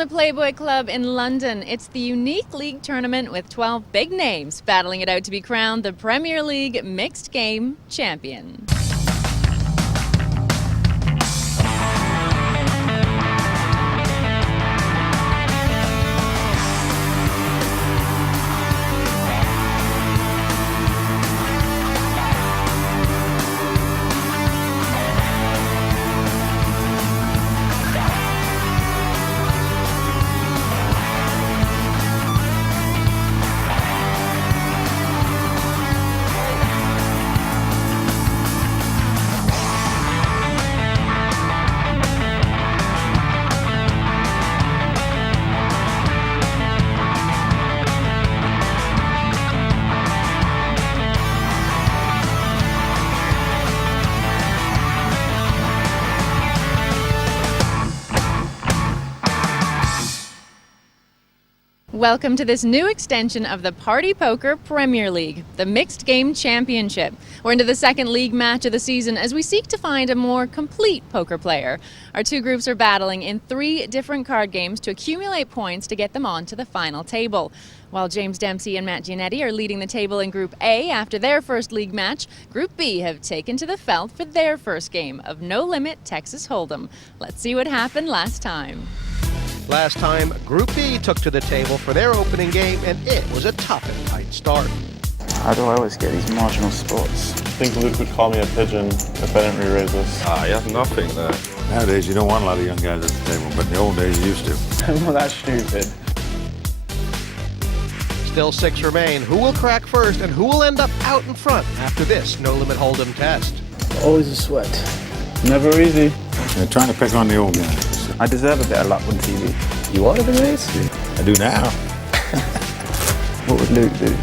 the Playboy Club in London, it's the unique league tournament with 12 big names battling it out to be crowned the Premier League Mixed Game Champion. Welcome to this new extension of the Party Poker Premier League, the Mixed Game Championship. We're into the second league match of the season as we seek to find a more complete poker player. Our two groups are battling in 3 different card games to accumulate points to get them on to the final table. While James Dempsey and Matt Giannetti are leading the table in Group A after their first league match, Group B have taken to the felt for their first game of No Limit Texas Hold'em. Let's see what happened last time. Last time, Group B took to the table for their opening game, and it was a tough and tight start. How do I always get these marginal spots? I think Luke would call me a pigeon if I didn't re-raise this. You have nothing there. Nowadays, you don't want a lot of young guys at the table, but in the old days, you used to. Well, that's stupid. Still 6 remain. Who will crack first, and who will end up out in front after this No Limit Hold'em test? Always a sweat. Never easy. They're trying to pick on the old guys. I deserve a bit of luck on TV. You wanted to race? I do now. What would Luke do?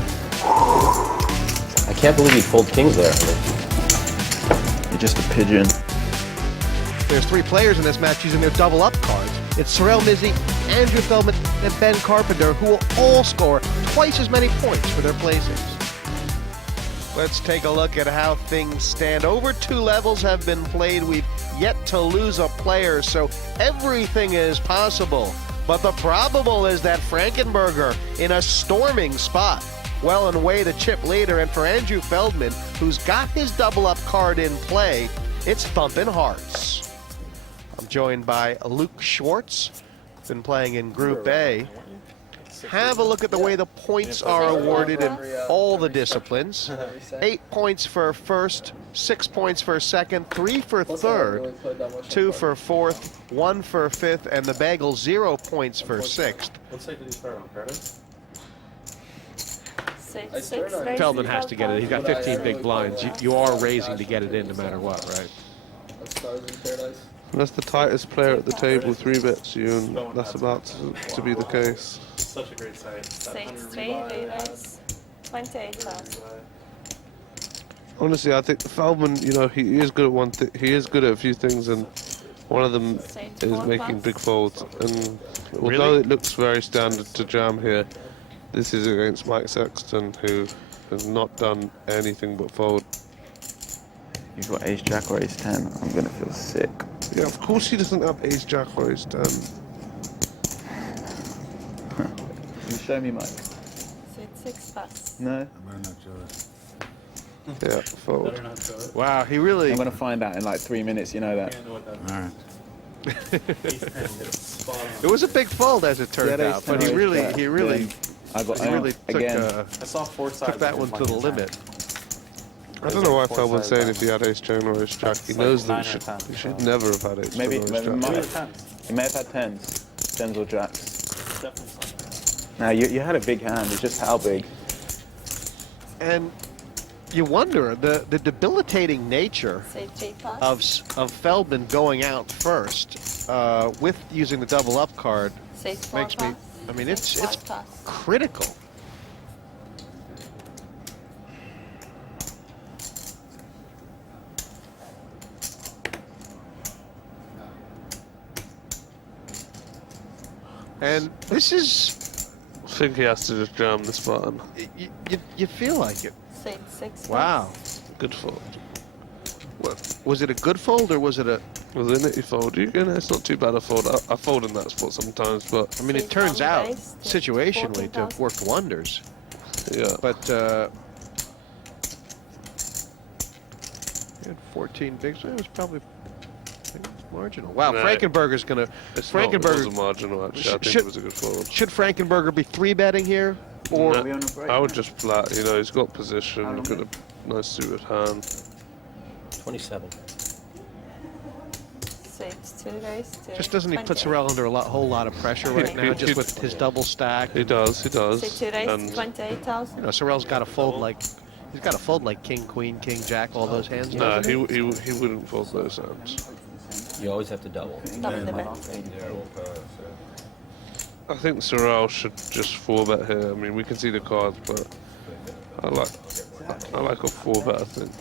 I can't believe he pulled kings there. You're just a pigeon. There's 3 players in this match using their double-up cards. It's Sorrel Mizzi, Andrew Feldman, and Ben Carpenter, who will all score twice as many points for their placings. Let's take a look at how things stand. Over 2 levels have been played. We've yet to lose a player, so everything is possible. But the probable is that Frankenberger in a storming spot, well and way the chip leader. And for Andrew Feldman, who's got his double-up card in play, it's thumping hearts. I'm joined by Luke Schwartz, been playing in Group A. Have a look at the way the points are awarded in all the disciplines. 8 points for first, 6 points for second, 3 for third, 2 for fourth, 1 for fifth, and the bagel 0 points for sixth. What side did he start on, Curtis? Feldman has to get it. He's got 15 big blinds. You are raising to get it in no matter what, right? That's the tightest player at the table, 3 bets you, and that's about to be the case. Such a great site. 28,000. Honestly, I think Feldman, you know, he is good at one thing. He is good at a few things, and one of them is making big folds. And although it looks very standard to jam here, this is against Mike Sexton, who has not done anything but fold. You've got ace jack or ace 10. I'm gonna feel sick. Yeah, of course he doesn't have ace jack or ace 10. Can you show me, Mike? It's 6 pass. No. Yeah, fold. Wow, he really... I'm gonna find out in like 3 minutes, you know that. All right. It was a big fold as it turned out, but he really took that one to the limit. I don't know why Feldman's saying if he had ace 10 or ace jack. He knows that he should never have had ace 10 or ace jack. He may have had 10s. 10s or jacks. Now, you had a big hand. It's just how big. And you wonder, the debilitating nature of Feldman going out first with using the double-up card makes me, I mean, it's critical. And this is... I think he has to just jam this button. You feel like it. 6. Wow. Good fold. What, was it a good fold or was it a Wasn't it? You fold. It's not too bad a fold. I fold in that spot sometimes, but I mean, it turns out, situationally, to have worked wonders. yeah. But, he had 14 bigs. It was probably marginal. Wow, Nah, Frankenberger's going to... It Frankenberger... was a marginal, actually. I think it was a good fold. Should Frankenberger be 3-betting here? Or... No, I would just flat. You know, he's got position. Got a nice suited hand. 27. So it's 2 raised to Just doesn't he put 28. Sorel under a whole lot of pressure right now, just with his double stack? He does. He does. So 2 raised And 28,000. You know, Sorel's got to fold like... He's got to fold like king, queen, king, jack, all those hands. no, doesn't he wouldn't fold those hands. You always have to double. Double the bet. I think Sorel should just 4-bet here. I mean, we can see the cards, but I like a 4-bet, I think.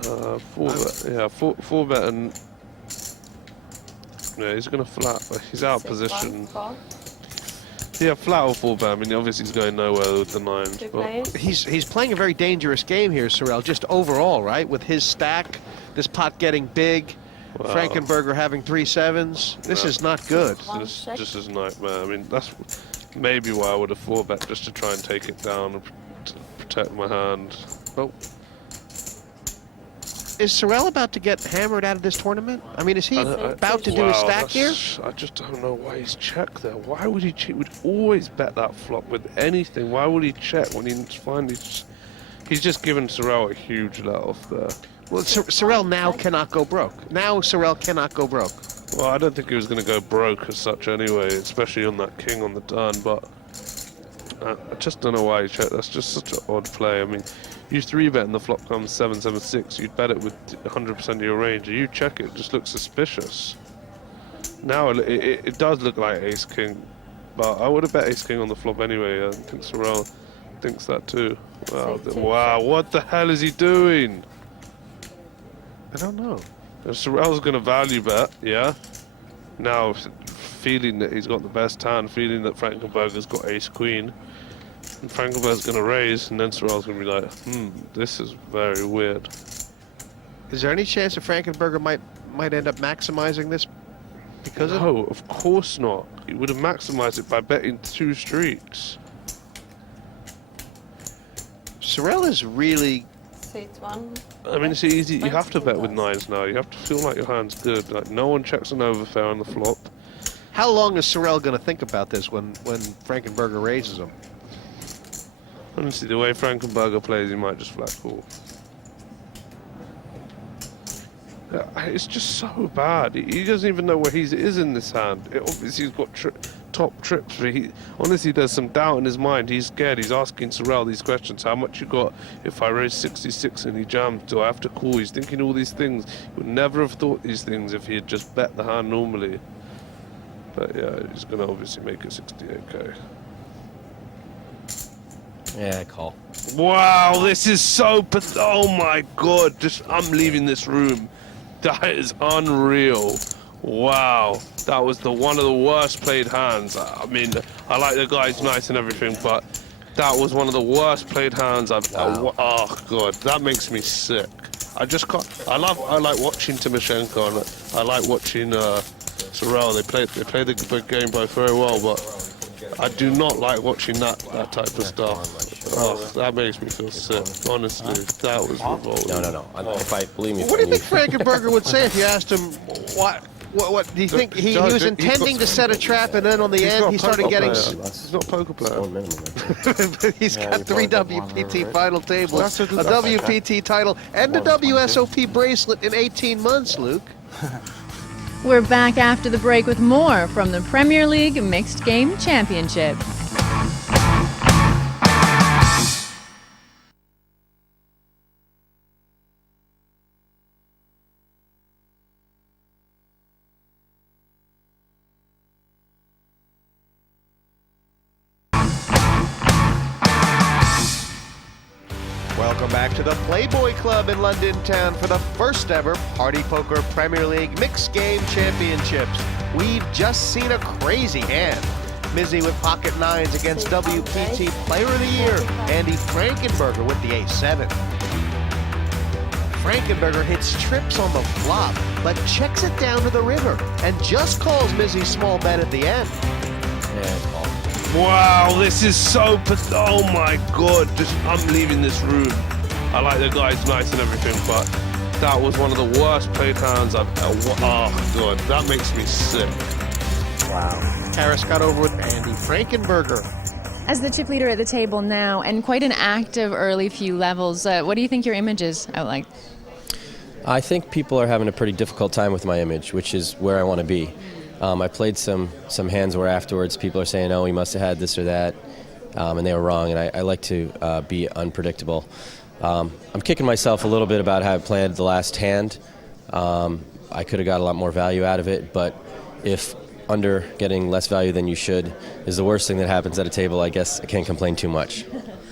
4-bet, yeah, 4-bet, and yeah, he's gonna flat, but he's out of position. Yeah, flat or 4-bet. I mean, obviously he's going nowhere with the 9s, Two but players. He's playing a very dangerous game here, Sorel, just overall, right? With his stack, this pot getting big, Wow. Frankenberger having 3 7s. This is not good. this just is a nightmare. I mean, that's maybe why I would have 4-bet, just to try and take it down and protect my hand. But is Sorel about to get hammered out of this tournament? I mean, is he about to do his stack here? I just don't know why he's checked there. Why would he check? Would always bet that flop with anything. Why would he check when he's finally he's just given Sorel a huge let off there. Well, Sorel now cannot go broke. Now Sorel cannot go broke. Well, I don't think he was going to go broke as such anyway, especially on that king on the turn, but I just don't know why he checked. That's just such an odd play. I mean, you 3-bet and the flop comes 7-7-6, you'd bet it with 100% of your range. You check it just looks suspicious. Now it does look like ace-king, but I would have bet ace-king on the flop anyway. I think Sorel thinks that too. Wow, wow, what the hell is he doing? I don't know. Sorel's going to value bet, yeah. Now, feeling that he's got the best hand, feeling that Frankenberger's got ace-queen, and Frankenberger's going to raise, and then Sorel's going to be like, this is very weird. Is there any chance that Frankenberger might end up maximizing this because of... No, of course not. He would have maximized it by betting 2 streaks. Sorel is really... So it's 1. I mean, it's easy. You have to bet with 9s now. You have to feel like your hand's good. Like, no one checks an overfair on the flop. How long is Sorel going to think about this when Frankenberger raises him? Honestly, the way Frankenberger plays, he might just flat call. It's just so bad. He doesn't even know where he is in this hand. Obviously, he's got top trips. But honestly, there's some doubt in his mind. He's scared. He's asking Sorel these questions. How much you got if I raise 66 and he jams? Do I have to call? He's thinking all these things. He would never have thought these things if he had just bet the hand normally. But yeah, he's going to obviously make it 68k. Yeah, call. Wow, this is so oh my god, I'm leaving this room. That is unreal. Wow, that was one of the worst played hands. I mean, I like the guy's nice and everything, but that was one of the worst played hands I've oh god, that makes me sick. I just can't. I like watching Timoshenko, and I like watching Sorel. They play the game both very well, but I do not like watching that type of stuff. Oh, that makes me feel sick. Honestly, that was revolting. No. If I believe me. What do you think Frankenberger would say if you asked him what do you think he was intending to set a trap, and then on the end he started getting... He's not a poker player. He's got 3 WPT final tables, a WPT title, and a WSOP bracelet in 18 months, Luke. We're back after the break with more from the Premier League Mixed Game Championship. Welcome back to the Playboy Club in London Town for the first ever Party Poker Premier League Mixed Game Championships. We've just seen a crazy hand. Mizzy with pocket 9s against WPT Player of the Year, Andy Frankenberger with the ace 7. Frankenberger hits trips on the flop, but checks it down to the river and just calls Mizzy's small bet at the end. Wow, this is so oh my god, I'm leaving this room. I like the guy's nice and everything, but that was one of the worst played hands I've ever. Oh god, that makes me sick. Wow. Harris got over with Andy Frankenberger. As the chip leader at the table now, and quite an active early few levels, what do you think your image is out like? I think people are having a pretty difficult time with my image, which is where I want to be. I played some hands where afterwards people are saying, oh, he must have had this or that, and they were wrong, and I like to be unpredictable. I'm kicking myself a little bit about how I played the last hand. I could have got a lot more value out of it, but if under getting less value than you should is the worst thing that happens at a table, I guess I can't complain too much.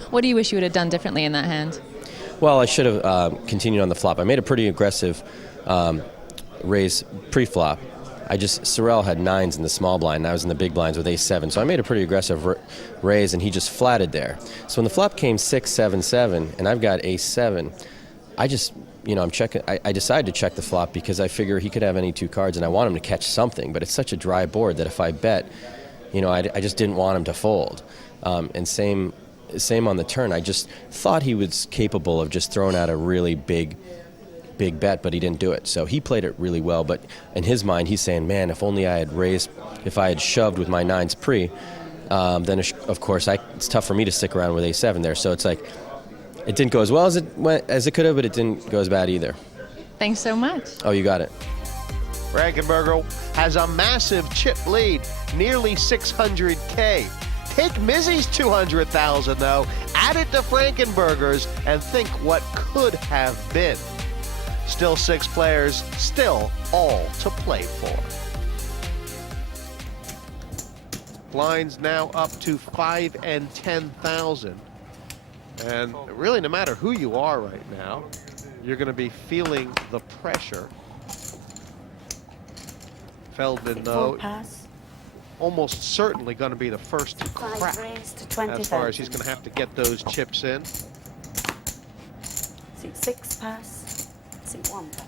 What do you wish you would have done differently in that hand? Well, I should have continued on the flop. I made a pretty aggressive raise pre-flop. Sorrel had 9s in the small blind, and I was in the big blinds with ace-7, so I made a pretty aggressive raise, and he just flatted there. So when the flop came 6-7-7, and I've got ace-7, I'm checking. I decided to check the flop because I figure he could have any 2 cards, and I want him to catch something. But it's such a dry board that if I bet, I just didn't want him to fold. And same on the turn. I just thought he was capable of just throwing out a really big bet, but he didn't do it. So he played it really well. But in his mind, he's saying, "Man, if only I had raised, if I had shoved with my 9s pre, then of course it's tough for me to stick around with ace-7 there." So it's like. It didn't go as well as it could have, but it didn't go as bad either. Thanks so much. Oh, you got it. Frankenberger has a massive chip lead, nearly 600K. Take Mizzy's 200,000 though, add it to Frankenberger's, and think what could have been. Still 6 players, still all to play for. Blinds now up to 5 and 10,000. And really, no matter who you are right now, you're going to be feeling the pressure. Feldman, though, almost certainly going to be the first to crack as far as he's going to have to get those chips in. Seat 6 pass, seat 1 pass.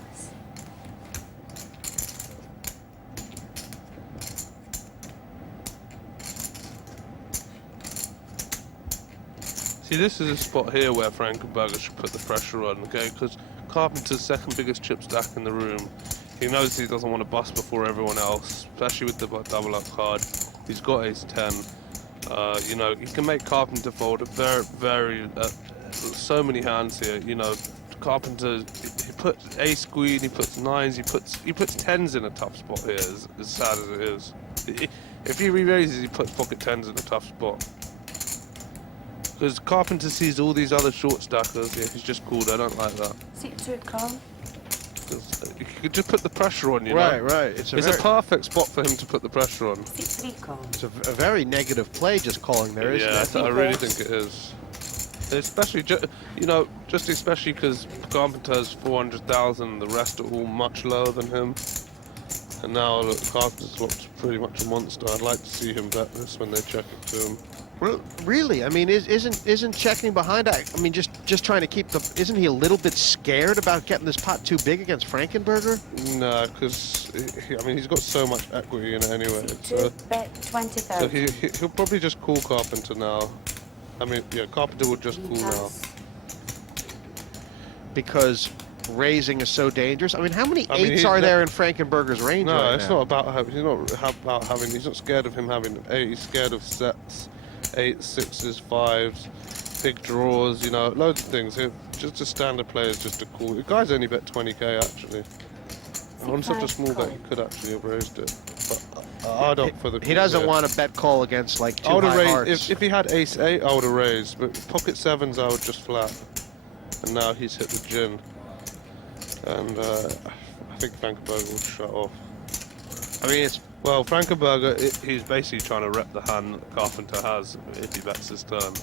See, this is a spot here where Frankenberger should put the pressure on, okay? Because Carpenter's second biggest chip stack in the room. He knows he doesn't want to bust before everyone else, especially with the double up card. He's got ace-10. He can make Carpenter fold so many hands here. Carpenter, he puts ace queen, he puts 9s, he puts 10s in a tough spot here, as sad as it is. If he re-raises, he puts pocket 10s in a tough spot. Because Carpenter sees all these other short stackers. Yeah, he's just cool. I don't like that. Seat 2 call. You could just put the pressure on, Right. It's a perfect spot for him to put the pressure on. Seat 3 call. It's a very negative play just calling there, isn't it? Yeah, I really think it is. Especially, especially because Carpenter has 400,000. The rest are all much lower than him. And now look, Carpenter's pretty much a monster. I'd like to see him bet this when they check it to him. Really? I mean, isn't checking behind? I mean, just trying to keep the. Isn't he a little bit scared about getting this pot too big against Frankenberger? No, because he's got so much equity in it anyway. So bet 20,000. So he'll probably just call Carpenter now. Carpenter would just call now. Because raising is so dangerous. I mean, how many 8s are there in Frankenberger's range? No, right it's now? not about having. He's not scared of him having 8. He's scared of sets. 8s, 6s, 5s, big draws, loads of things. Just a standard player is just a cool. The guy's only bet 20k actually. And on such a small bet, he could actually have raised it. But I'd opt for the. He doesn't want to bet call against like 2 high hearts. If he had ace-8, I would have raised. But pocket 7s, I would just flat. And now he's hit the gin. And I think Frankenberger will shut off. I mean, it's. Well, Frankenberger, he's basically trying to rep the hand that Carpenter has if he bets his turn.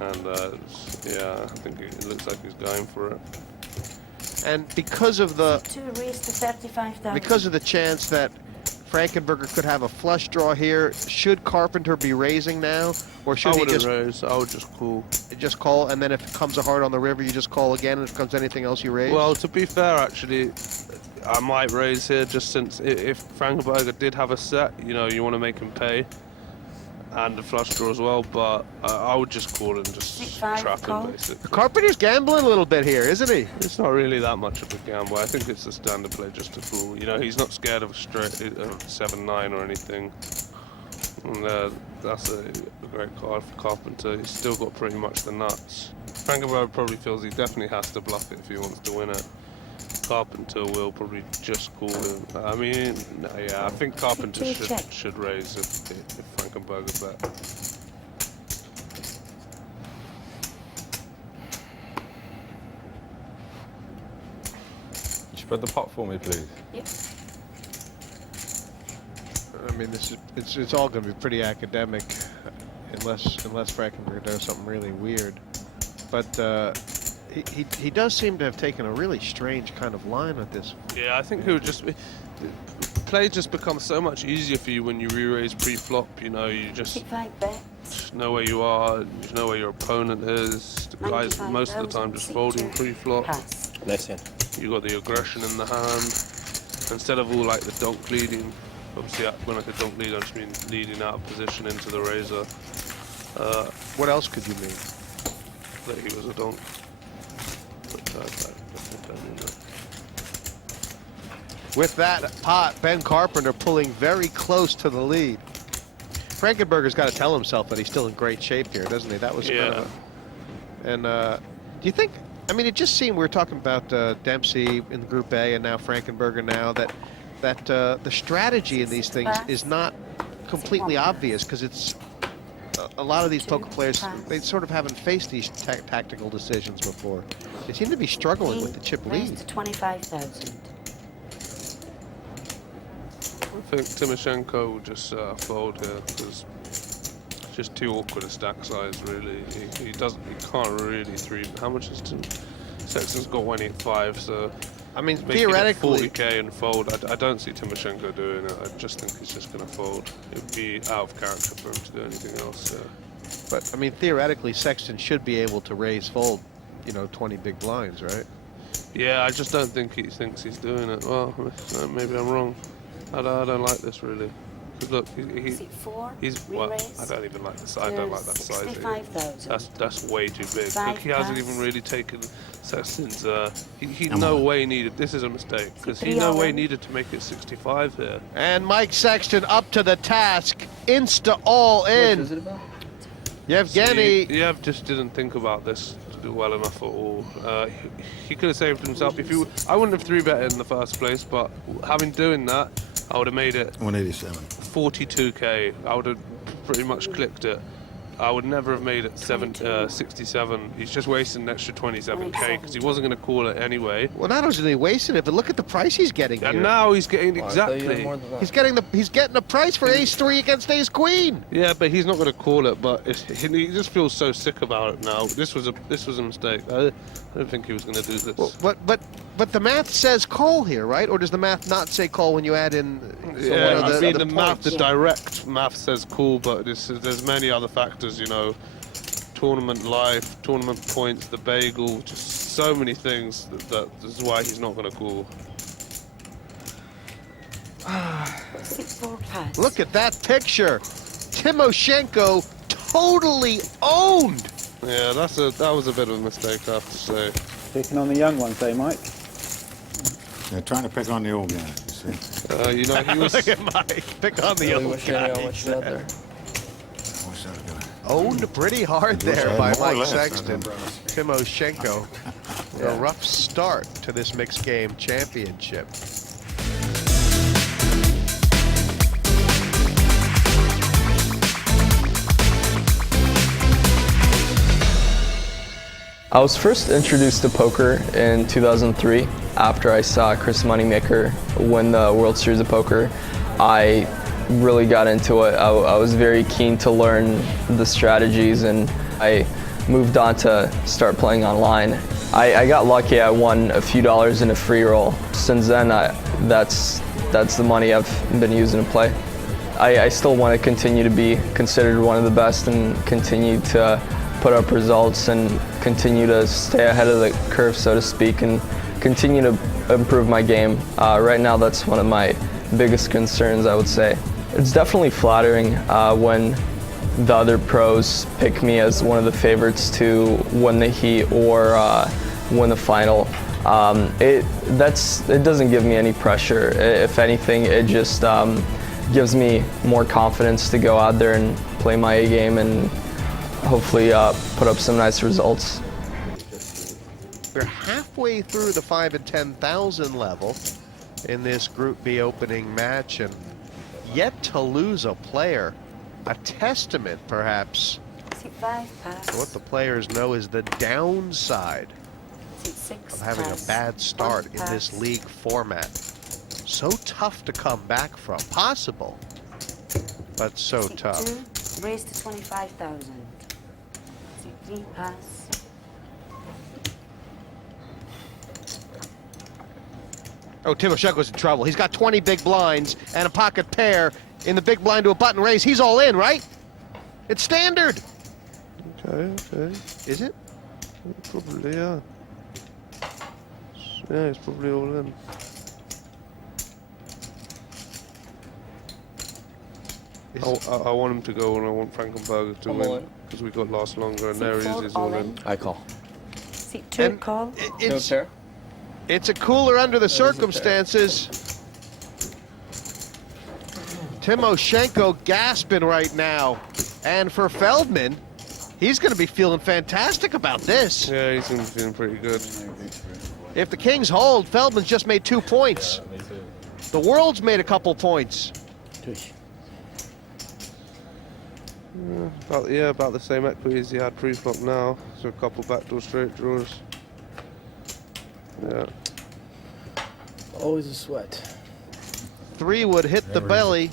And, I think it looks like he's going for it. And because of the... To raise to 35,000. Because of the chance that Frankenberger could have a flush draw here. Should Carpenter be raising now, or should I he wouldn't just raise. I would just call. call, and then if it comes a heart on the river, you just call again, and if it comes anything else, you raise? Well, to be fair, actually, I might raise here just since if Frankenberger did have a set, you know, you want to make him pay, and the flush draw as well. But I would just call and just trap him basically. Carpenter's gambling a little bit here, isn't he? It's not really that much of a gamble. I think it's a standard play just to fool. You know, he's not scared of a straight 7-9 or anything. And that's a great card for Carpenter. He's still got pretty much the nuts. Frankenberger probably feels he definitely has to bluff it if he wants to win it. Carpenter will probably just call him. I mean, yeah, I think Carpenter should raise if Frankenberger bet. Spread the pot for me, please. Yep. I mean, it's all going to be pretty academic, unless Frankenberger does something really weird. But he does seem to have taken a really strange kind of line with this. Yeah, I think it would just play just becomes so much easier for you when you re-raise pre-flop. You know, you just know where you are, you know where your opponent is. The guys most of the time just folding pre-flop. Nice hand. You got the aggression in the hand instead of all like the donk leading. Obviously, when I say donk lead, I just mean leading out of position into the razor. What else could you mean? That he was a donk. But, I don't mean that. With that pot, Ben Carpenter pulling very close to the lead. Frankenberger's got to tell himself that he's still in great shape here, doesn't he? That was kind of and do you think? I mean, it just seemed we were talking about Dempsey in Group A, and now Frankenberger. Now that the strategy in these things is not completely obvious, because it's a lot of these poker players, they sort of haven't faced these tactical decisions before. They seem to be struggling with the chip lead. To 25,000. I think Timoshenko will just fold here because it's just too awkward a stack size. Really, he can't really How much is Sexton's got 185, so I mean, theoretically, 40k and fold. I don't see Timoshenko doing it. I just think he's just going to fold. It would be out of character for him to do anything else. But I mean, theoretically, Sexton should be able to raise fold, 20 big blinds, right? Yeah, I just don't think he thinks he's doing it. Well, maybe I'm wrong. I don't like this really. Look, he's well, I don't even like this. I don't like that size. That's way too big. Look, he hasn't even really taken Sexton's. He no way needed. This is a mistake because he no way needed to make it 65 here. And Mike Sexton up to the task, insta all in. What is it about? Yevgeny. Yev just didn't think about this to do well enough at all. He could have saved himself I wouldn't have 3-betted in the first place, but having doing that, I would have made it 187. 42k. I would have pretty much clicked it. I would never have made it 67. He's just wasting an extra 27k because he wasn't going to call it anyway. Well, not only wasting it, but look at the price he's getting And here. now he's getting exactly. He's getting the price for Ace-3 against Ace-Queen. Yeah, but he's not going to call it. But he just feels so sick about it now. This was a mistake. I don't think he was going to do this. Well, but the math says call here, right? Or does the math not say call when you add in? Yeah, one of the math, the direct math says cool, but there's many other factors, tournament life, tournament points, the bagel, just so many things that this is why he's not going to call. Look at that picture. Timoshenko totally owned. Yeah, that was a bit of a mistake, I have to say. Picking on the young ones, eh, Mike? They're trying to pick on the old guy, you see. He was. Look at Mike. Pick on the old guy. Owned pretty hard there by Mike Sexton. Timoshenko. A rough start to this mixed game championship. I was first introduced to poker in 2003 after I saw Chris Moneymaker win the World Series of Poker. I really got into it. I was very keen to learn the strategies, and I moved on to start playing online. I got lucky. I won a few dollars in a free roll. Since then, that's that's the money I've been using to play. I still want to continue to be considered one of the best and continue to put up results and continue to stay ahead of the curve, so to speak, and continue to improve my game. Right now, that's one of my biggest concerns, I would say. It's definitely flattering when the other pros pick me as one of the favorites to win the heat or win the final. It doesn't give me any pressure. If anything, it just gives me more confidence to go out there and play my A game and hopefully put up some nice results. We're halfway through the 5 and 10,000 level in this Group B opening match, and yet to lose a player. A testament, perhaps, Seat 5, pass. to what the players know is the downside Seat 6, of having pass. a bad start 1, in this pass. league format. So tough to come back from. Possible, but so Seat tough. 2, raise to 25,000. Seat 3, pass. Oh, Timoshenko's in trouble. He's got 20 big blinds and a pocket pair in the big blind to a button raise. He's all in, right? It's standard. Okay. Is it? Probably, yeah. Yeah, it's probably all in. I want him to go and I want Frankenberger to win because we got last longer, and Seat there he 4, is, he's all in. I call. Seat 2, And call. It's a cooler under the circumstances. Timoshenko gasping right now. And for Feldman, he's going to be feeling fantastic about this. Yeah, he's going to be feeling pretty good. If the Kings hold, Feldman's just made 2 points. The world's made a couple points. About the same equity as he had pre-flop now. So a couple backdoor straight draws. Yeah. Always a sweat. 3 would hit the belly.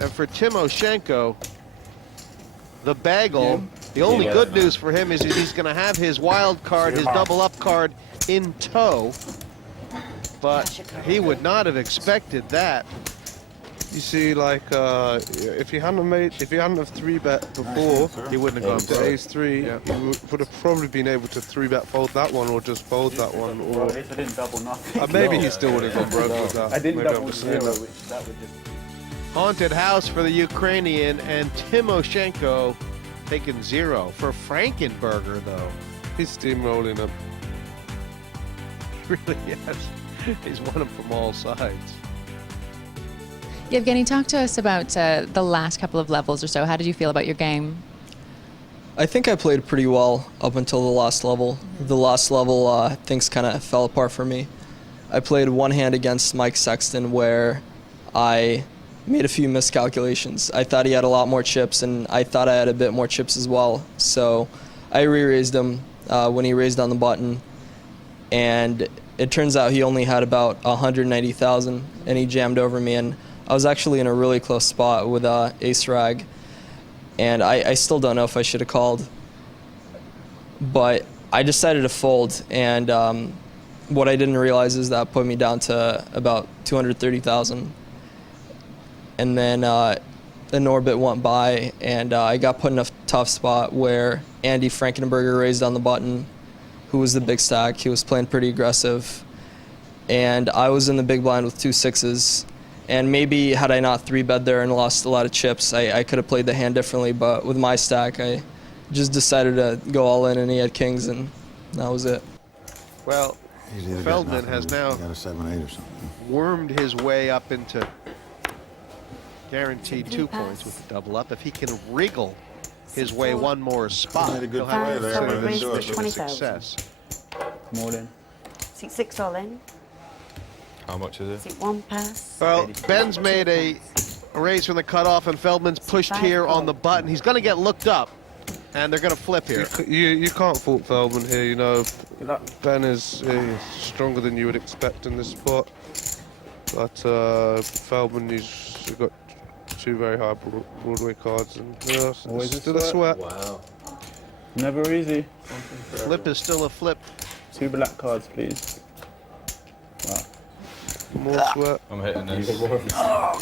And for Timoshenko, the bagel, the only good news for him is he's going to have his wild card, his double up card in tow. But he would not have expected that. You see, like, if he hadn't have 3-bet before, He wouldn't have to gone pro. ace 3, he would have probably been able to 3-bet fold that one or just fold that one. Or If I didn't double nothing. maybe he still would have gone broke with that. I didn't Maybe I'm double just saying zero, that. which that would just... Haunted house for the Ukrainian, and Timoshenko taking 0. For Frankenberger, though, He's steamrolling him. really, yes, he's won him from all sides. Yevgeny, talk to us about the last couple of levels or so. How did you feel about your game? I think I played pretty well up until the last level. The last level, things kind of fell apart for me. I played one hand against Mike Sexton where I made a few miscalculations. I thought he had a lot more chips, and I thought I had a bit more chips as well. So I re-raised him when he raised on the button, and it turns out he only had about 190,000, and he jammed over me. And I was actually in a really close spot with ace rag, and I still don't know if I should have called, but I decided to fold, and what I didn't realize is that put me down to about 230,000. And then an orbit went by, and I got put in a tough spot where Andy Frankenberger raised on the button, who was the big stack. He was playing pretty aggressive, and I was in the big blind with 2 6s. And maybe had I not 3-bet there and lost a lot of chips, I could have played the hand differently. But with my stack, I just decided to go all in, and he had kings, and that was it. Well, Feldman has now got a 7-8 or something. wormed his way up into guaranteed 2 points with the double up. If he can wriggle his way one more spot, Made a good he'll have play a there, but considerable it didn't do it. suspicion of 20,000. success. I'm all in. Seat 6, all in. How much is it? Seat 1, pass. Well, Ben's made a raise from the cutoff, and Feldman's pushed here on the button. He's going to get looked up, and they're going to flip here. You can't fault Feldman here, you know. Ben is stronger than you would expect in this spot. But Feldman, he's got 2 very high Broadway cards, and Always a still a sweat. Wow. Never easy. Flip is still a flip. 2 black cards, please. Wow. More sweat. I'm hitting this.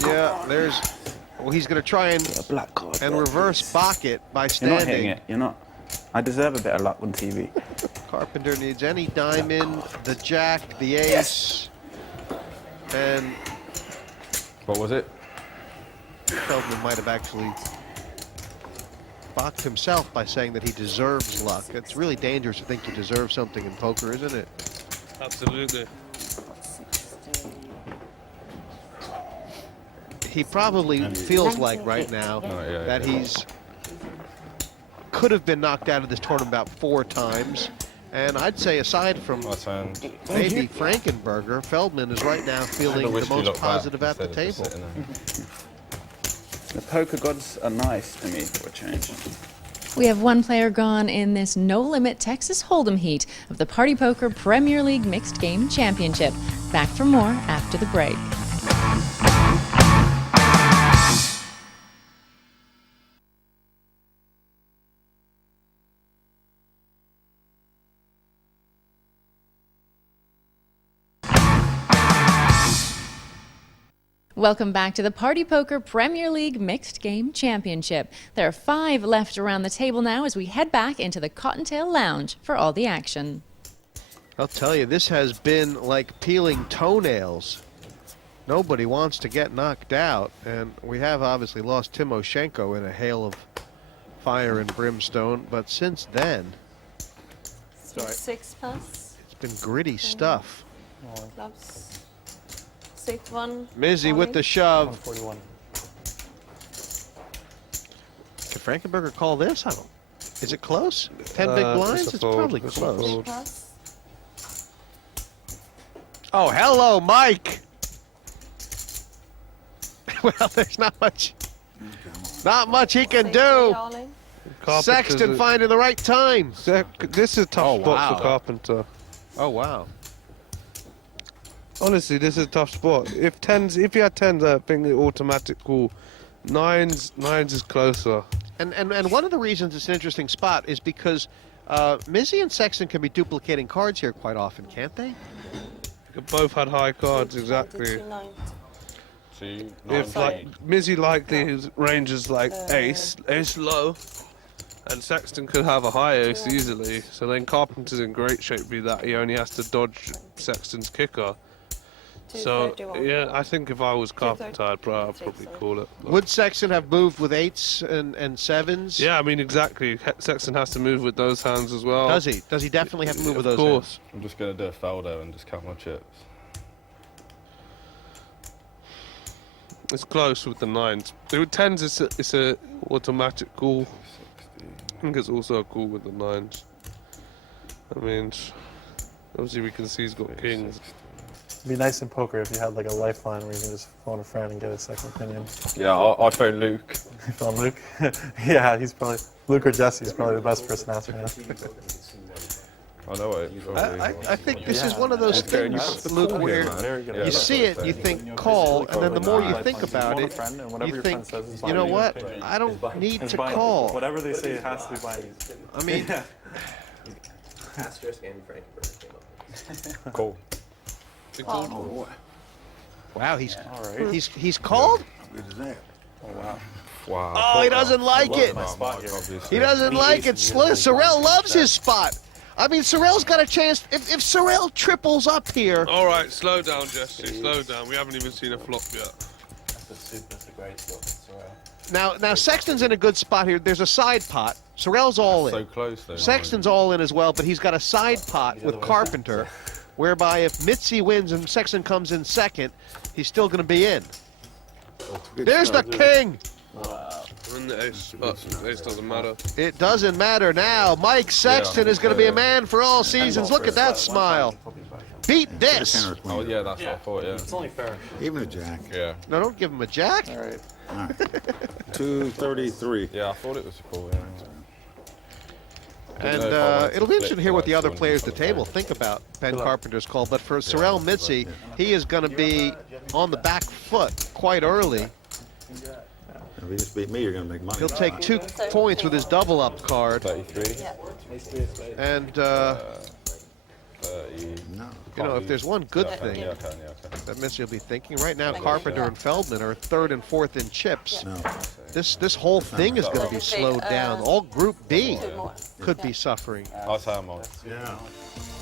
Yeah, there's. Well, he's going to try and reverse balk it by You're standing. not hitting it. You're not. I deserve a bit of luck on TV. Carpenter needs any diamond, the jack, the ace, and What was it? Feldman might have actually balked himself by saying that he deserves luck. It's really dangerous to think you deserve something in poker, isn't it? Absolutely. He probably feels like right now that he's could have been knocked out of this tournament about 4 times. And I'd say aside from maybe Frankenberger, Feldman is right now feeling the most positive at the table. The poker gods are nice to me for a change. We have one player gone in this no-limit Texas Hold'em heat of the Party Poker Premier League Mixed Game Championship. Back for more after the break. Welcome back to the Party Poker Premier League Mixed Game Championship. There are 5 left around the table now as we head back into the Cottontail Lounge for all the action. I'll tell you, this has been like peeling toenails. Nobody wants to get knocked out, and we have obviously lost Timoshenko in a hail of fire and brimstone, but since then, 6 plus. it's been gritty stuff. Clubs. 6-1. Mizzy with the shove. 141. Can Frankenberger call this? I don't. Is it close? 10 big blinds? It's probably close. Plus. Oh, hello, Mike. Well, there's not much he can do. Sexton finding the right time. This is a tough spot for Carpenter. Oh, wow. Honestly, this is a tough spot. If he had 10s, I think the automatic call. 9s is closer. And one of the reasons it's an interesting spot is because Mizzy and Sexton can be duplicating cards here quite often, can't they? They both had high cards, exactly. If like Mizzy likely his range is like ace low, and Sexton could have a high ace easily. So then Carpenter's in great shape be that he only has to dodge Sexton's kicker. So yeah, I think if I was Carpenter, I'd probably call it. Would Sexton have moved with 8s and 7s? Yeah, I mean exactly. Sexton has to move with those hands as well. Does he? Does he definitely have to move with those Of course. hands? I'm just going to do a Faldo and just count my chips. It's close with the 9s. With 10s, it's a automatic call. I think it's also a call with the 9s. I mean, obviously we can see he's got kings. It'd be nice in poker if you had like a lifeline where you can just phone a friend and get a second opinion. Yeah, I phone Luke. You phone Luke? Yeah, he's probably Luke or Jesse's probably the best person to ask right now. I know it. I think this is one of those things, Luke, where you see it, you think call, and then the more you think about it, you think, you know what, I don't need to call. Whatever they say, it has to be binding. I mean, Cool. wow, he's called? Wow. Oh, he doesn't like it. He doesn't like it. Sorrel loves his spot. I mean, Sorrel's got a chance. If Sorrel triples up here. All right, slow down, Jesse. Slow down. We haven't even seen a flop yet. That's a great spot. Now Sexton's in a good spot here. There's a side pot. Sorrel's all in. So close though. Sexton's all in as well, but he's got a side pot with Carpenter, whereby if Mitzi wins and Sexton comes in second, he's still going to be in. There's the king. In the ace, but ace doesn't matter. It doesn't matter now. Mike Sexton is going to be a man for all seasons. Look at that smile. Beat this. Oh yeah, that's what I thought. Yeah. It's only fair. Even a jack. Yeah. No, don't give him a jack. All right. 233. Yeah, I thought it was cool. Yeah. And it'll be interesting to hear what the other players at the table think about Ben Carpenter's call. But for Sorrel Mitzi, he is going to be on the back foot quite early. If you just beat me, you're going to make money. He'll take 2 points with his double up card. 33. And No. You know, if there's one good thing that Missy will be thinking right now, Carpenter and Feldman are 3rd and 4th in chips. No. This whole thing is going to be slowed down. All Group B could be suffering. I'll tell him all. Yeah.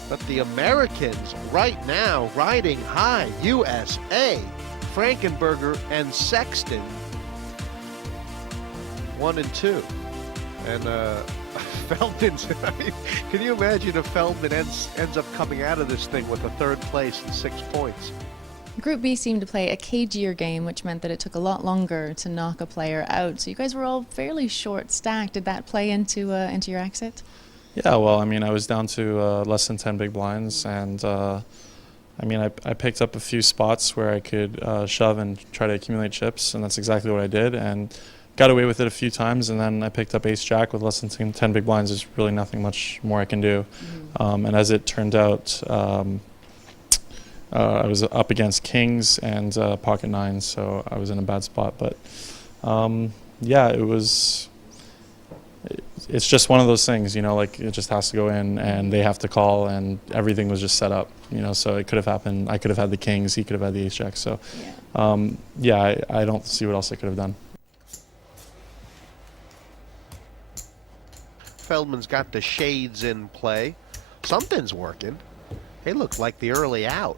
But the Americans right now riding high, USA, Frankenberger and Sexton, 1 and 2. And Feldman's, I mean, can you imagine if Feldman ends up coming out of this thing with a 3rd place and 6 points? Group B seemed to play a cagier game, which meant that it took a lot longer to knock a player out. So you guys were all fairly short-stacked. Did that play into your exit? Yeah, well, I mean, I was down to less than 10 big blinds, and I mean, I picked up a few spots where I could shove and try to accumulate chips, and that's exactly what I did, and got away with it a few times, and then I picked up ace-jack with less than 10 big blinds. There's really nothing much more I can do. And as it turned out, I was up against kings and pocket nines, so I was in a bad spot. But yeah, it's just one of those things, you know, like it just has to go in and they have to call, and everything was just set up, you know, so it could have happened. I could have had the kings, he could have had the ace-jack. So yeah, I don't see what else I could have done. Feldman's got the shades in play. Something's working. They look like the early out.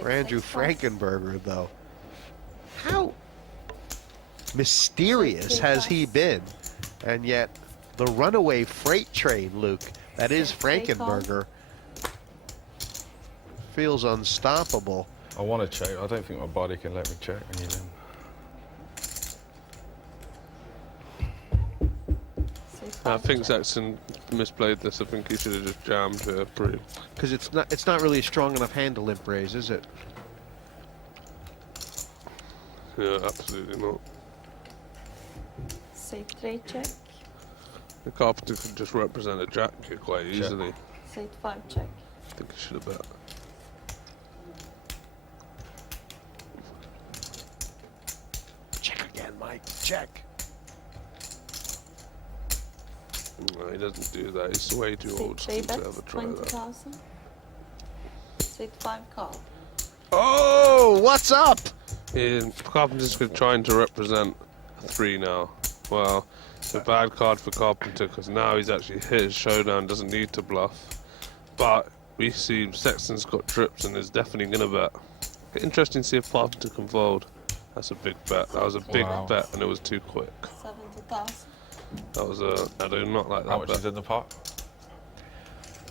For Andrew Frankenberger, though. How mysterious has he been? And yet, the runaway freight train, Luke, that is Frankenberger, feels unstoppable. I want to check. I don't think my body can let me check when you win. I think Sexton misplayed this. I think he should have just jammed here. Because it's not really a strong enough hand to limp raise, is it? Yeah, absolutely not. Say 3 check. The Carpenter could just represent a jack here quite easily. Say 5 check. I think he should have bet. Check again, Mike. Check. No, he doesn't do that. He's way too old to ever try that. 20,000. Say 5 call. Oh, what's up? Yeah, Carpenter's trying to represent a 3 now. Well, it's a bad card for Carpenter because now he's actually hit his showdown, doesn't need to bluff. But we see Sexton's got trips and is definitely going to bet. Interesting to see if Carpenter can fold. That's a big bet. That was a big bet and it was too quick. 70,000. That was I do not like that. How much is in the pot?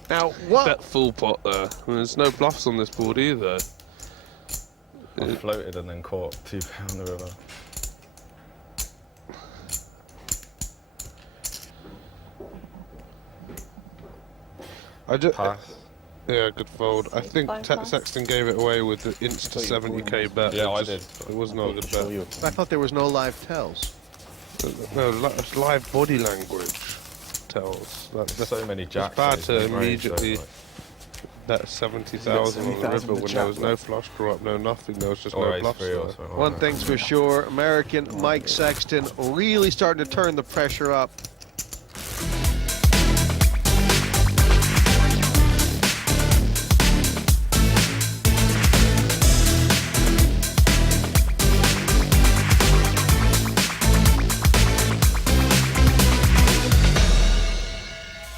Now, what? Bet full pot there. I mean, there's no bluffs on this board either. I floated and then caught £2 on the river. Pass. Yeah, good fold. I think Sexton gave it away with the insta 70k bet. Yeah, I did. It was not a good bet. I thought there was no live tells. No, live body language tells. There's so many jacks. It's bad to immediately bet 70,000 on the river when there was no flush draw up, no nothing. There was just no bluffs. One thing's for sure, American Mike Sexton really starting to turn the pressure up.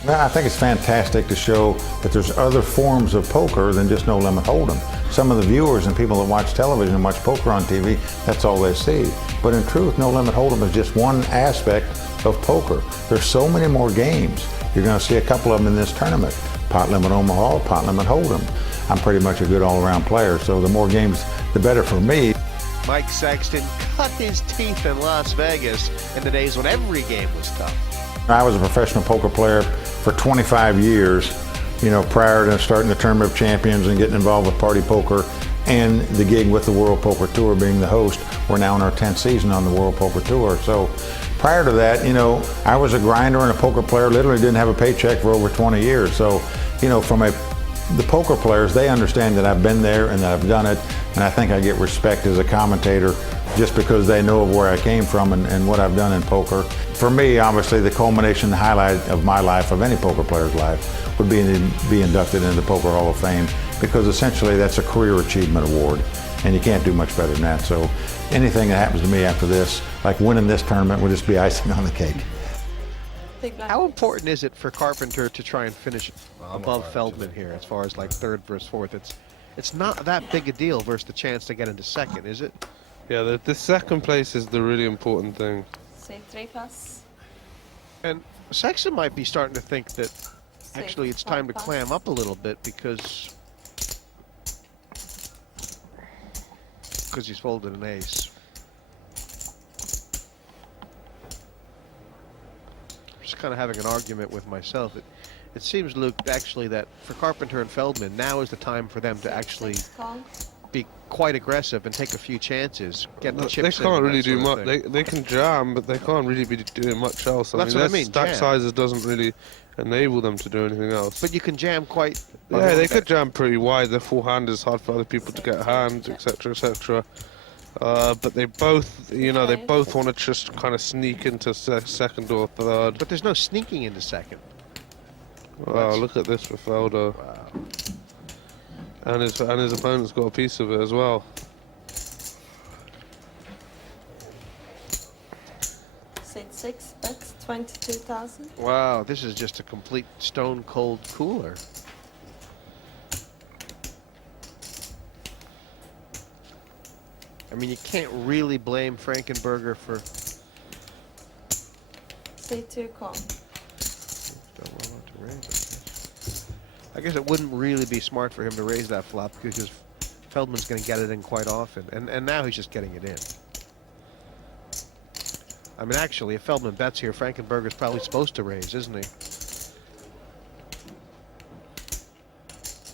Well, I think it's fantastic to show that there's other forms of poker than just no limit hold'em. Some of the viewers and people that watch television and watch poker on TV, that's all they see. But in truth, no limit hold'em is just one aspect of poker. There's so many more games. You're going to see a couple of them in this tournament. Pot limit Omaha, pot limit hold'em. I'm pretty much a good all-around player, so the more games, the better for me. Mike Sexton cut his teeth in Las Vegas in the days when every game was tough. I was a professional poker player for 25 years, you know, prior to starting the Tournament of Champions and getting involved with Party Poker and the gig with the World Poker Tour being the host. We're now in our 10th season on the World Poker Tour. So prior to that, you know, I was a grinder and a poker player, literally didn't have a paycheck for over 20 years. So, you know, from the poker players, they understand that I've been there and that I've done it, and I think I get respect as a commentator just because they know of where I came from and what I've done in poker. for me, obviously, the culmination, the highlight of my life, of any poker player's life, would be inducted into the Poker Hall of Fame, because essentially that's a career achievement award, and you can't do much better than that. So anything that happens to me after this, like winning this tournament, would just be icing on the cake. How important is it for Carpenter to try and finish above Feldman here, as far as like third versus fourth? It's not that big a deal versus the chance to get into second, is it? Yeah, the second place is the really important thing. Say 3 pass. And Sexton might be starting to think that actually it's time to clam up a little bit, because he's folded an ace. Just kind of having an argument with myself. It seems, Luke, actually that for Carpenter and Feldman, now is the time for them to actually be quite aggressive and take a few chances, get the chips. They can't really do much. They They can jam, but they can't really be doing much else. That's what I mean. Stack Jam. sizes doesn't really enable them to do anything else. But you can jam quite. Yeah, they could jam pretty wide. Their forehand is hard for other people to get a hand, etc., etc. But they both, they both want to just kind of sneak into second or third. But there's no sneaking into second. Wow, look at this for Felder. Wow. And his opponent's got a piece of it as well. Say 6 bets, 22,000. Wow, this is just a complete stone cold cooler. I mean, you can't really blame Frankenberger for. Say 2 call. I guess it wouldn't really be smart for him to raise that flop, because Feldman's going to get it in quite often, and now he's just getting it in. I mean, actually, if Feldman bets here, Frankenberger's probably supposed to raise, isn't he?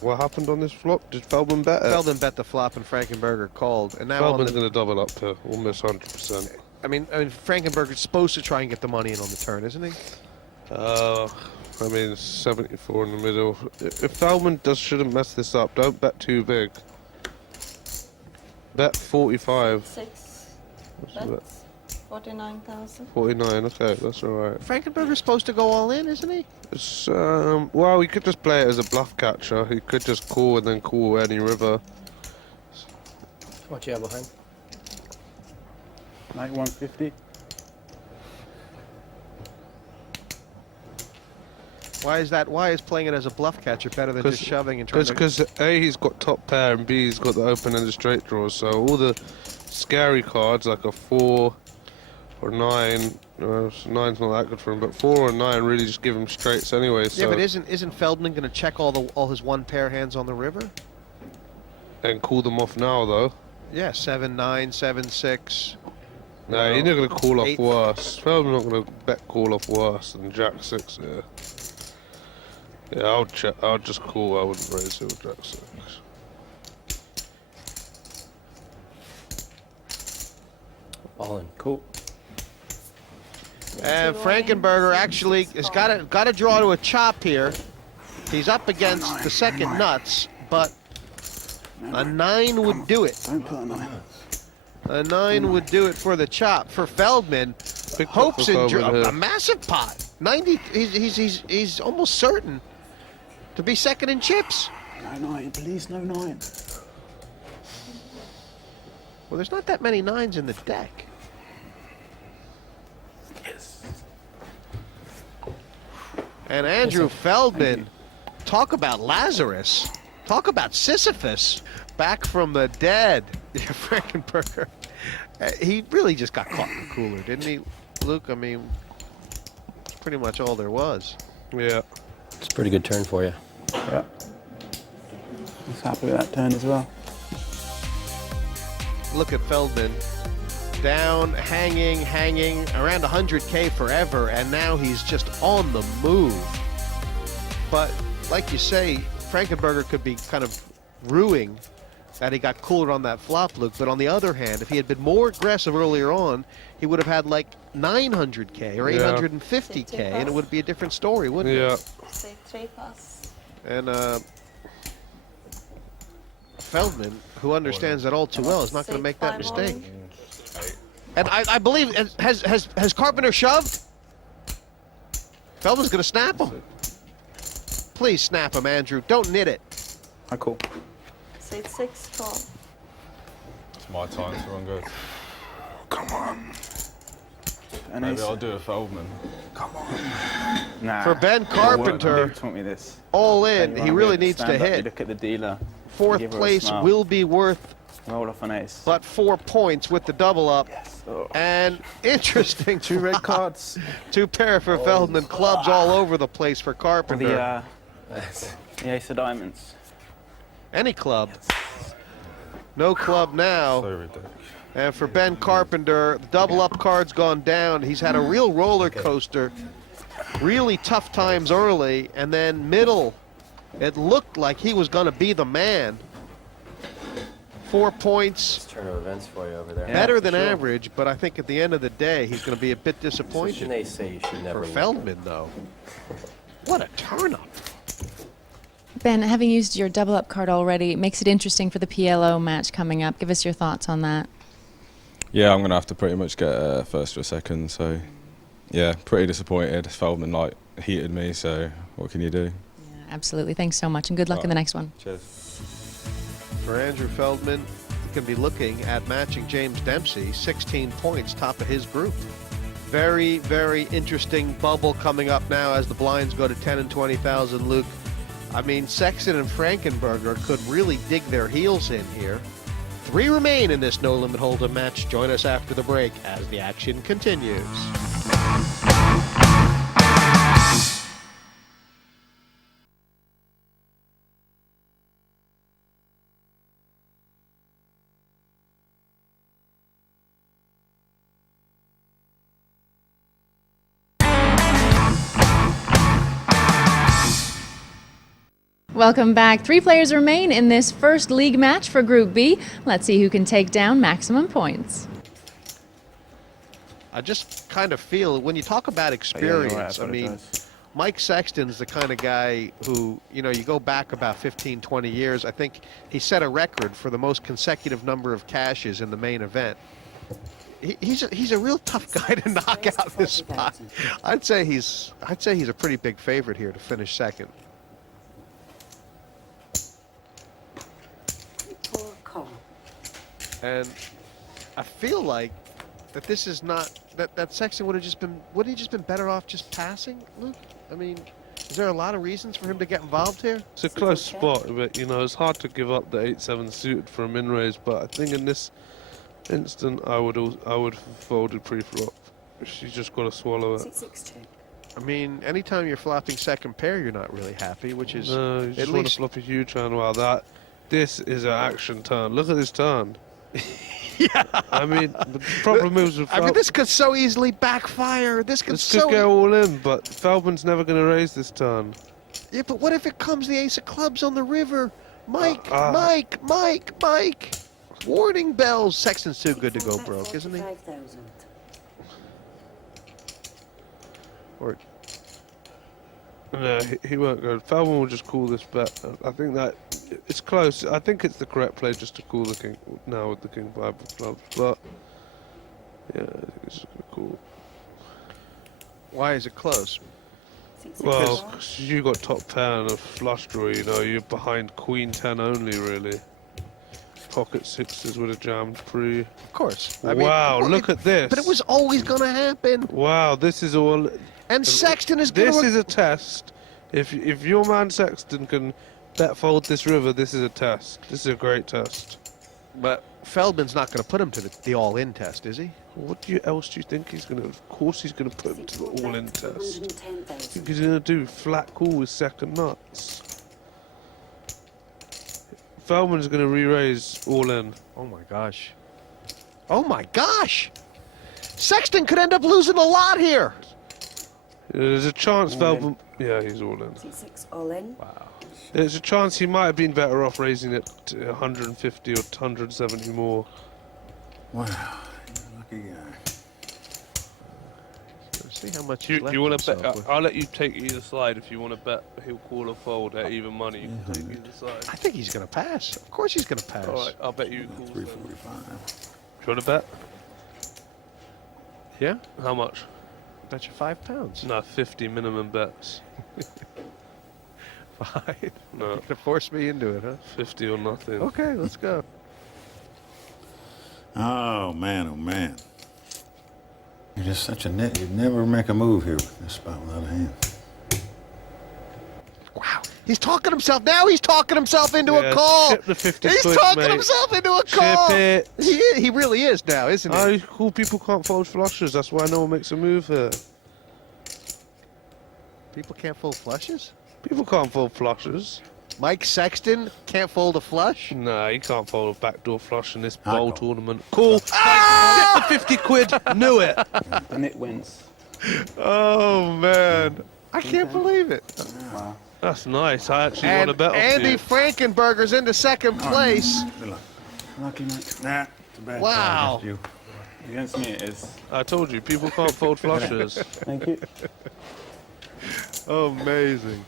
What happened on this flop? Did Feldman bet it? Feldman bet the flop and Frankenberger called, and now Feldman's going to double up to almost 100%. I mean, Frankenberger's supposed to try and get the money in on the turn, isn't he? I mean, 74 in the middle. If Feldman shouldn't mess this up, don't bet too big. Bet 45. 6 bets, 49,000. 49, okay, that's alright. Frankenberger's supposed to go all in, isn't he? It's, well, he could just play it as a bluff catcher. He could just call and then call any river. What you have behind? Knight 150. Why is that? Why is playing it as a bluff catcher better than just shoving and trying to... Because A, he's got top pair, and B, he's got the open-ended straight draws. So all the scary cards, like a 4 or 9, nine's not that good for him, but 4 or 9 really just give him straights anyway. So Yeah, but isn't Feldman going to check all his one pair hands on the river? And call them off now, though. Yeah, 7-9, 7-6. No, he's not going to call off 8. worse. Feldman's not going to bet call off worse than Jack 6 here. Yeah, I'll just call. I wouldn't raise it with Jack 6. All in. Cool. And Frankenberger actually has got to draw to a chop here. He's up against the second nuts, but a 9 would do it. Don't put a 9. A 9 would do it for the chop. For Feldman, hopes in a massive pot. 90. He's almost certain to be second in chips. No 9, please, no 9. Well, there's not that many 9s in the deck. Yes. And Andrew Feldman, talk about Lazarus, talk about Sisyphus, back from the dead. Yeah, Frankenberger. He really just got caught in the cooler, didn't he, Luke? I mean, that's pretty much all there was. Yeah. It's a pretty good turn for you. Yeah. He's happy with that turn as well. Look at Feldman. Down, hanging, around 100K forever, and now he's just on the move. But, like you say, Frankenberger could be kind of ruining that he got cooler on that flop, Luke. But on the other hand, if he had been more aggressive earlier on, he would have had like 900K or 850K, and it would be a different story, wouldn't it? Say 3 pass. And Feldman, who understands that all too well, is not going to make that mistake. And I believe, has Carpenter shoved? Feldman's going to snap him. Please snap him, Andrew. Don't knit it. I call. Suit 6, call. It's my time to run good. Come on. And Maybe I'll do a Feldman. Come on. Nah. For Ben Carpenter, Luke taught me this. all in. He really needs to Stand up, you hit. look at the dealer. Fourth give her a place smile. will be worth Roll off an ace. but 4 points with the double up. Yes. Oh. And interesting, 2 red cards. 2 pair for Feldman. Clubs all over the place for For Carpenter. the ace of diamonds. Any club. No club now. So ridiculous. And for Ben Carpenter, the double up card's gone down. He's had a real roller coaster. Really tough times early, and then middle. It looked like he was going to be the man. 4 points. Turn of events for you over there. Better than average, but I think at the end of the day, he's going to be a bit disappointed. They say you should never For lose. Feldman, though. What a turn-up. Ben, having used your double up card already, makes it interesting for the PLO match coming up. Give us your thoughts on that. Yeah, I'm going to have to pretty much get a first or a second, so yeah, pretty disappointed. Feldman heated me, so what can you do? Yeah, absolutely. Thanks so much, and good luck in the next one. Cheers. For Andrew Feldman, he can be looking at matching James Dempsey, 16 points, top of his group. Very, very interesting bubble coming up now as the blinds go to 10 and 20,000, Luke. I mean, Sexton and Frankenberger could really dig their heels in here. 3 remain in this No Limit Hold'em match. Join us after the break as the action continues. Welcome back. 3 players remain in this first league match for Group B. Let's see who can take down maximum points. I just kind of feel, when you talk about experience, I mean, Mike Sexton's the kind of guy who, you know, you go back about 15, 20 years, I think he set a record for the most consecutive number of cashes in the main event. He's a real tough guy to knock out this spot. I'd say he's a pretty big favorite here to finish second. And I feel like that this is not that Sexton would he just been better off just passing, Luke? I mean, is there a lot of reasons for him to get involved here? It's a close spot, but you know, it's hard to give up the 8-7 suited for a min raise. But I think in this instant, I would have folded pre-flop. She's just got to swallow it. I mean, anytime you're flopping second pair, you're not really happy, which is No, you just want to flop a huge hand. Wow, this is an action turn. Look at this turn. Yeah. I mean, the problem is with this could so easily backfire. This could go all in, but Feldman's never going to raise this turn. Yeah, but what if it comes the ace of clubs on the river? Mike. Warning bells. Sexton's too good to go broke, isn't he? Or no, he won't go. Feldman will just call this bet. I think that it's close. I think it's the correct play just to call the king now with the king 5 of clubs. But yeah, I think it's just gonna call. Why is it close? Well, 'cause you got top pair and a flush draw. You know, you're behind queen 10 only really. Pocket sixes with a jammed pre. Of course. I mean, wow, look at this. But it was always going to happen. Wow, this is all. And Sexton is going to. This is a test. If your man Sexton can bet fold this river, this is a test. This is a great test. But Feldman's not going to put him to the all-in test, is he? What else do you think he's going to? Of course he's going to put him to the all-in test. I think he's going to do flat call with second nuts. Feldman's going to re-raise all in. Oh my gosh. Oh my gosh! Sexton could end up losing a lot here. There's a chance Feldman. Yeah, he's all in. C6 all in. Wow. There's a chance he might have been better off raising it to 150 or 170 more. Wow, lucky guy. See how much you want to bet? I'll let you take either side. If you want to bet he'll call or fold at even money, you can take either side. I think he's going to pass. Of course he's going to pass. All right, I'll bet you calls. 345. Do you want to bet? Yeah. How much? Bet you 5 pounds. No, 50 minimum bets. 5? No. You're gonna force me into it, huh? 50 or nothing. Okay, let's go. Oh, man, oh, man. You're just such a net. You'd never make a move here with this spot without a hand. Wow. He's talking himself. Now he's talking himself into a call. Chip the 50 He's quid, talking mate. himself into a call. Chip it. He really is now, isn't he? Cool people can't fold flushes. That's why no one makes a move here. People can't fold flushes? People can't fold flushes. Mike Sexton can't fold a flush? Nah, he can't fold a backdoor flush in this bowl tournament. Cool. Get the 50 quid. Knew it. And it wins. Oh, man. I can't believe it. Wow. That's nice. I actually want to bet off Andy you. Frankenberger's into second place. Lucky Mike. Nah, it's a bad Wow. call Against me, it is. I told you, people can't fold flushes. Thank you. Amazing.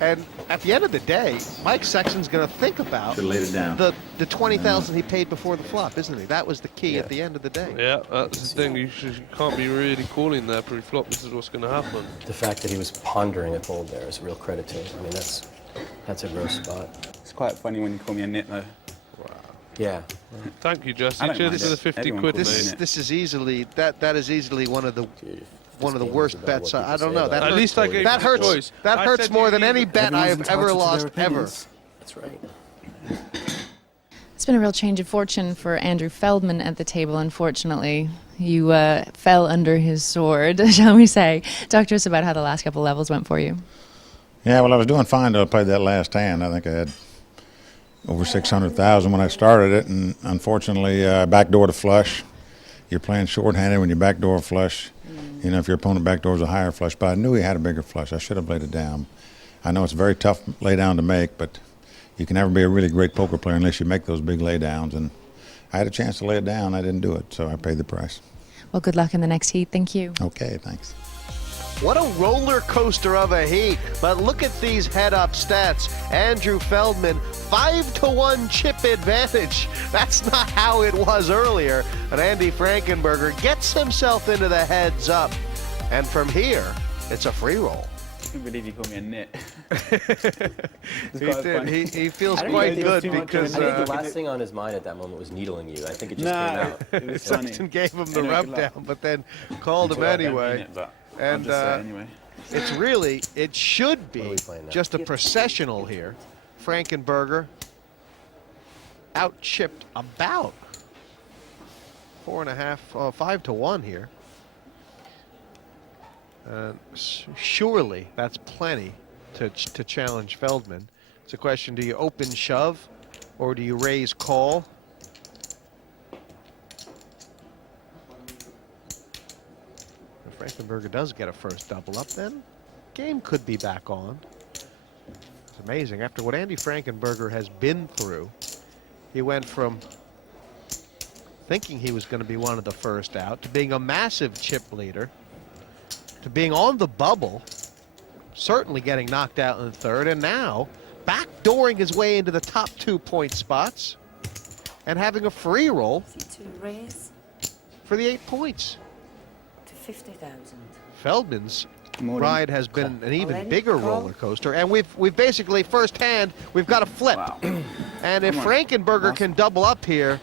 And at the end of the day, Mike Sexton's going to think about Should've laid it down. the 20,000 he paid before the flop, isn't he? That was the key at the end of the day. Yeah, that's the thing. You can't be really calling there pre-flop. This is what's going to happen. The fact that he was pondering a fold there is a real credit to him. I mean, that's a gross spot. It's quite funny when you call me a nit, though. Yeah. Thank you, Jesse. I don't Cheers mind to the it. 50 Everyone quid, calls me mate. a nit. This is easily that is easily one of the Game worst is about bets. what I people don't say know. about That it. At hurts, least I gave that you a hurts. choice. That I hurts said more you than any either- bet I have Everyone's ever entitled to lost their ever. opinions. That's right. It's been a real change of fortune for Andrew Feldman at the table, unfortunately. You fell under his sword, shall we say. Talk to us about how the last couple levels went for you. Yeah, well, I was doing fine till I played that last hand. I think I had over 600,000 when I started it, and unfortunately, backdoor to flush. You're playing shorthanded when you backdoor flush. You know, if your opponent backdoors a higher flush, but I knew he had a bigger flush. I should have laid it down. I know it's a very tough lay down to make, but you can never be a really great poker player unless you make those big lay downs. And I had a chance to lay it down. I didn't do it, so I paid the price. Well, good luck in the next heat. Thank you. Okay, thanks. What a roller coaster of a heat. But look at these head-up stats. Andrew Feldman, 5-1 chip advantage. That's not how it was earlier. And Andy Frankenberger gets himself into the heads up. And from here, it's a free roll. I can't believe you called me a nit. He did. He feels I don't quite think it was good too much because of I think the last thing on his mind at that moment was needling you. I think it just came out. It was funny. Sexton gave him the Anyway, rub good luck. down, but then called him Well, I don't anyway. mean it, but I'll And just say it anyway. it should What are be we playing now? just a processional here. Frankenberger out-chipped about 5-1 here. Surely that's plenty to challenge Feldman. It's a question, do you open shove or do you raise call? If Frankenberger does get a first double up, then game could be back on. It's amazing. After what Andy Frankenberger has been through, he went from thinking he was going to be one of the first out to being a massive chip leader to being on the bubble, certainly getting knocked out in the third, and now backdooring his way into the top 2 point spots and having a free roll To raise for the 8 points. to 50,000. Feldman's Morning. ride has been an even Already? bigger Call? roller coaster, and we've basically firsthand we've got a flip. Wow. And if Come on. Frankenberger can double up here,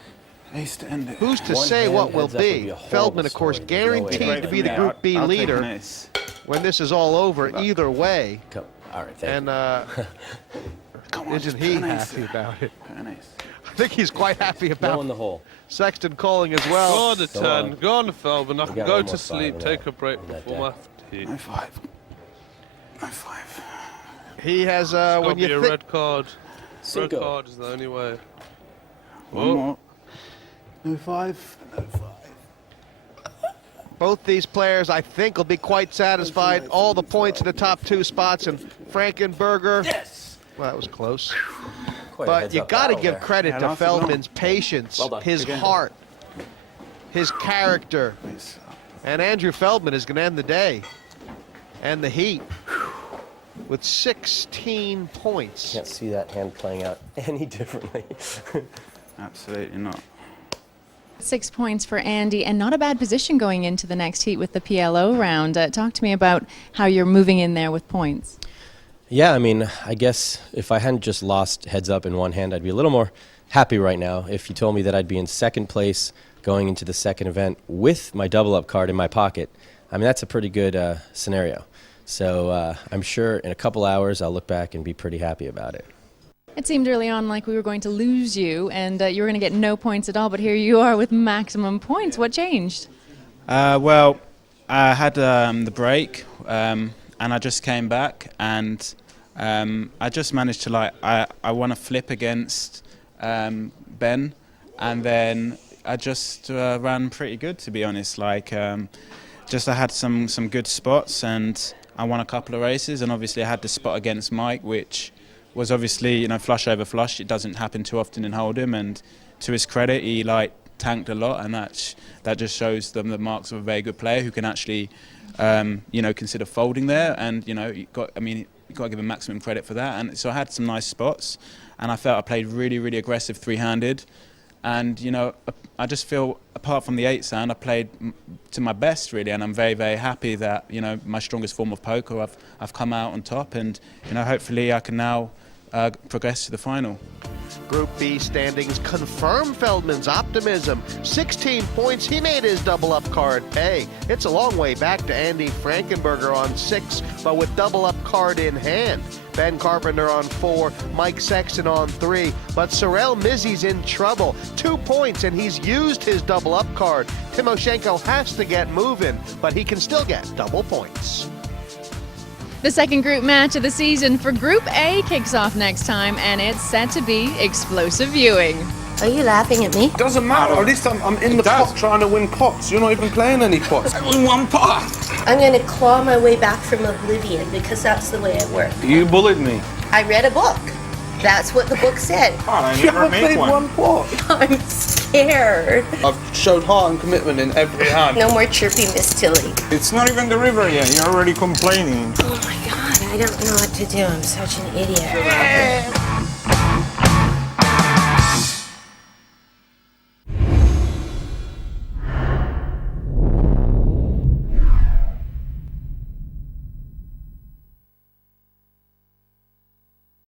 Ace to end it. who's to One say hand what will heads up would be be? a horrible Feldman, of course, story. There's no way guaranteed around to it. be the Group B I'll take leader an ace. when this is all over. Either way, Come. All right, thank and Come on, isn't just he put an ace happy there. about it? Put an ace. I think he's quite happy you. Go about in the hole. Sexton calling as Go well. on the Go 10. on. Go on the Feldman. I can got go one to more sleep, five take on a break that deck. before my heat. No 5. No 5. He has It's got when to be a you think red card. Cinco. Red card is the only way. One Oh. more. No 5. No 5. both these players, I think, will be quite satisfied. All the points in the top 2 spots, and Frankenberger. Yes. Well, that was close. Quite a But heads you up got to battle give there. credit Yeah, to lasted long. Feldman's patience, Well done. his Again. heart, his character. And Andrew Feldman is going to end the day and the heat with 16 points. Can't see that hand playing out any differently. Absolutely not. 6 points for Andy, and not a bad position going into the next heat with the PLO round. Talk to me about how you're moving in there with points. Yeah, I mean, I guess if I hadn't just lost heads up in one hand, I'd be a little more happy right now. If you told me that I'd be in second place going into the second event with my double up card in my pocket, I mean, that's a pretty good scenario. So I'm sure in a couple hours I'll look back and be pretty happy about it. It seemed early on like we were going to lose you and you were going to get no points at all, but here you are with maximum points. What changed? Well, I had the break and I just came back and I just managed to I won a flip against Ben, and then I just ran pretty good, to be honest. I had some good spots and I won a couple of races, and obviously I had the spot against Mike, which was obviously, flush over flush. It doesn't happen too often in Hold'em, and to his credit, he tanked a lot, and that just shows them the marks of a very good player who can actually, consider folding there. And you got to give him maximum credit for that. And so I had some nice spots, and I felt I played really, really aggressive three-handed. And I just feel, apart from the 8-sound, I played to my best really, and I'm very, very happy that my strongest form of poker, I've come out on top, and hopefully I can now progress to the final. Group B standings confirm Feldman's optimism. 16 points, he made his double up card pay. It's a long way back to Andy Frankenberger on 6, but with double up card in hand. Ben Carpenter on 4, Mike Sexton on 3, but Sorel Mizzi's in trouble. 2 points and he's used his double up card. Timoshenko has to get moving, but he can still get double points. The second group match of the season for Group A kicks off next time, and it's set to be explosive viewing. Are you laughing at me? Doesn't matter. At least I'm in the pot trying to win pots. You're not even playing any pots. I won 1 pot. I'm going to claw my way back from oblivion because that's the way I work. You bullied me. I read a book. That's what the book said. You haven't played 1 pot. I'm scared. I've showed heart and commitment in every hand. No more chirpy, Miss Tilly. It's not even the river yet. You're already complaining. Oh my God, I don't know what to do. I'm such an idiot.